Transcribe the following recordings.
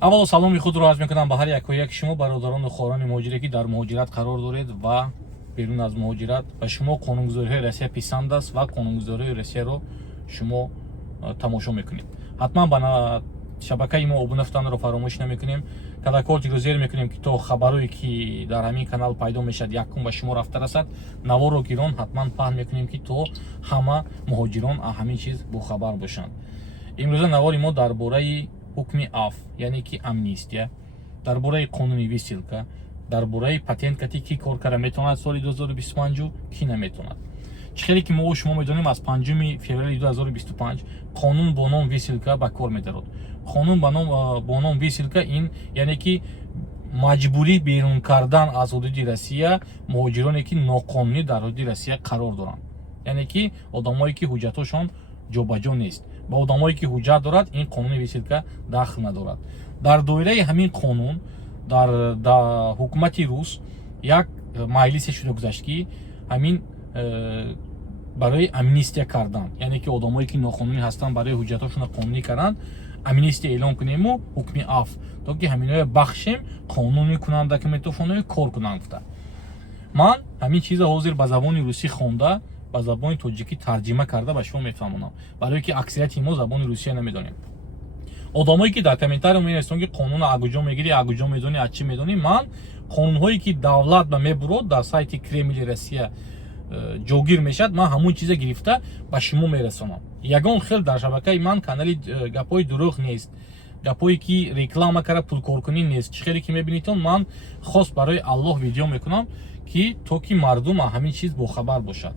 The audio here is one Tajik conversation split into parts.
аввало саломи худро арз мекунам ба ҳар якояки шумо бародарону хӯрони муҳоҷире ки дар муҳоҷират қарор доред ва берун аз муҳоҷират ба шумо қонунгузориҳои Россия писанд аст ва қонунгузориҳои Россияро шумо тамошо мекунед. ҳатман ба шабакаи мо обуна шуданро фаромӯш намекунем. Колокольчикро зер мекунем ки то хабарое ки дар ҳамин канал пайдо мешавад якум ба шумо рафта расад. Наворо гирон ҳатман паҳн мекунем ки то ҳама муҳоҷирон ҳамин чиз бохабар бошанд. имрӯза навори мо дар бораи ҳукми аф, яъне ки амнистия, дар бораи қонуни висилка, дар бораи патенткати ки кор карда метавонад соли 2025 ки наметавонад. чхеле ки мо шумо медонем аз 5 феврали 2025 қонун бо ном висилка ба кор медарад. қонун бо ном висилка ин яъне ки маҷбурӣ берун кардан аз ҳудуди Россия муҳоҷироне ки ноқонунӣ дар ҳудуди Россия қарор доранд, яъне ки одамое ки ҳуҷҷатҳошон ҷобаҷо нест. ба одамое ки ҳуҷҷат дорад ин қонуни висилка дахл надорад. дар доираи ҳамин қонун дар ҳукумати рус як маҷлисе шуда гузашт ки ҳамин барои амнистия кардан, яъне ки одамое ки ноқонунӣ ҳастанд барои ҳуҷҷатҳошона қонунӣ кардан амнистия эълон кунему ҳукми аф, то ки ҳаминоро бахшем қонунӣ кунанд документофонои кор кунанд гуфта. ман ҳамин чиза ҳозир ба забони русӣ хонда ба забони тоҷикӣ тарҷима карда ба шумо мефаҳмонам, барое ки аксарияти мо забони русия намедонем. одамое ки дар комментарио менависанд ки қонуна агуҷо мегирӣ, агуҷо медонӣ, аз чӣ медонӣ, ман қонунҳое ки давлат ба мебурод дар сайти Кремли Россия ҷогир мешавад, ман ҳамун чиза гирифта ба шумо мерасонам. ягон хел дар шабакаи ман канали гапҳои дурӯғ нест, гапҳое ки реклама карда пулкоркунӣ нест. чӣ хеле ки мебинедон ман хос барои Аллоҳ видео мекунам ки то ки мардум ҳамин чиз бохабар бошад.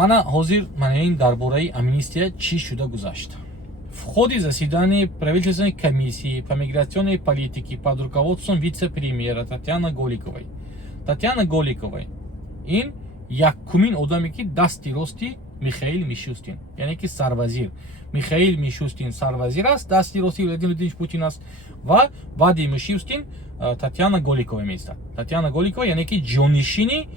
мана ҳозир манин дар бораи амнистия чӣ шуда гузашт. В ходе заседания правительственной комиссии по миграционной политике под руководством вице-премьера Татьяны Голиковой. Татьяна Голиковой ин якумин одаме ки дасти рости Михаил Мишустин, яъне ки сарвазир. Михаил Мишустин сарвазир аст, дасти рости Владимир Владимирович Путин аст ва Вадим Мишустин Татьяна Голикова меистад. Татьяна Голикова яъне ки ҷонишини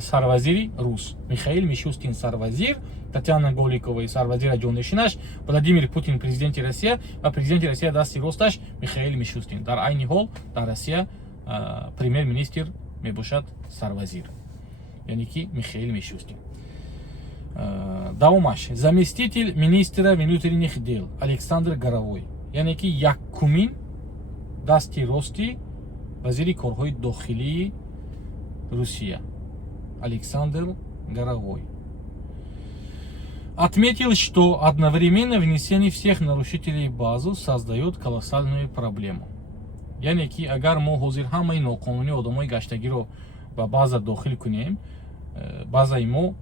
сарвазири рус. Михаил Мишустин сарвазир, Татьяна Голикова сарвазира ҷонишинаш, Владимир Путин президенти Россия ва президенти Россия дасти росташ Михаил Мишустин. Дар айни ҳол дар Россия премьер-министр мебошад сарвазир, яъне ки Михаил Мишустин. давомаш заместитель министра внутренних дел Александр Горовой, яъне ки якумин дасти рости вазири корҳои дохилии Русия Александр Горовой отметил, что одновременно внесение всех нарушителей в базу создает колоссальную проблему. яъне ки агар мо ҳозир ҳамаи ноқонунӣ одамои гаштагиро ба база дохил кунем, базаи мо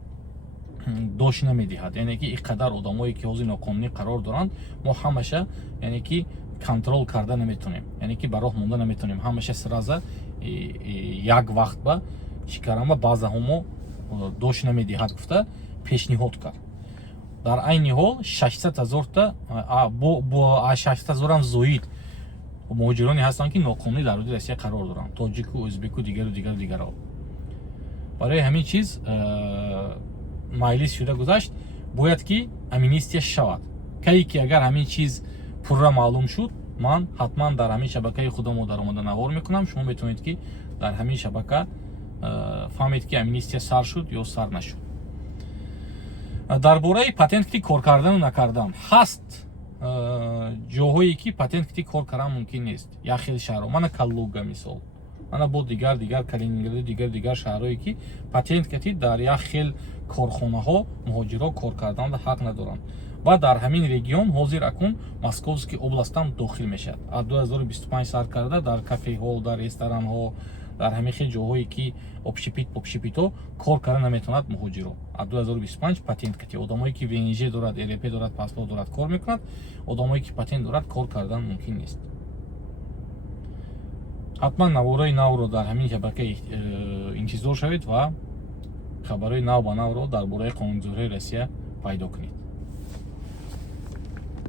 дош намедиҳад, яъне ки ин қадар одамое ки ҳозир ноқонунӣ қарор доранд мо ҳамаша яъне ки контрол карда наметонем, яъне ки ба роҳ монда наметонем, ҳамаша сраза як вақт ба чикарама базаҳо мо дош намедиҳад гуфта пешниҳод кард. дар айни ҳол 600 000 та бо 600 000 зоид муҳоҷироне ҳастанд ки ноқонунӣ дар ҳудуди Россия қарор доранд, тоҷику, ӯзбеку, дигаро. барои ҳамин чиз маҷлис шуда гузашт, бояд ки амнистия шавад. кае ки агар ҳамин чиз пурра маълум шуд, ман ҳатман дар ҳамин шабакаи худам даромада навор мекунам. шумо метавонед ки дар ҳамин шабака фаҳмед ки амнистия сар шуд ё сар нашуд. дар бораи патентки кор кардану накардан ҳаст ҷоҳое ки патентки кор кардан мумкин нест. як хел шаҳрҳо, мана Калуга мисол, мана бо дигар Калининграду дигар шаҳрҳое ки патенткати дар як хел корхонаҳо муҳоҷиро кор кардан ҳақ надоранд ва дар ҳамин регион ҳозир акун Московский областам дохил мешавад. аз 2025 сар карда дар кафеҳо, дар ресторанҳо, дар ҳамин хел ҷоҳое ки попшипитҳо кор карда наметавонад муҳоҷиро. аз 2025 патенткати одамое ки ВНЖ дорад, РП дорад, паспорт дорад кор мекунад, одамое ки патент дорад кор кардан мумкин нест. ҳатман навораи навро дар ҳамин шабака интизор шавед ва хабарои нав ба навро дар бораи қонунгузориҳои Россия пайдо кунед.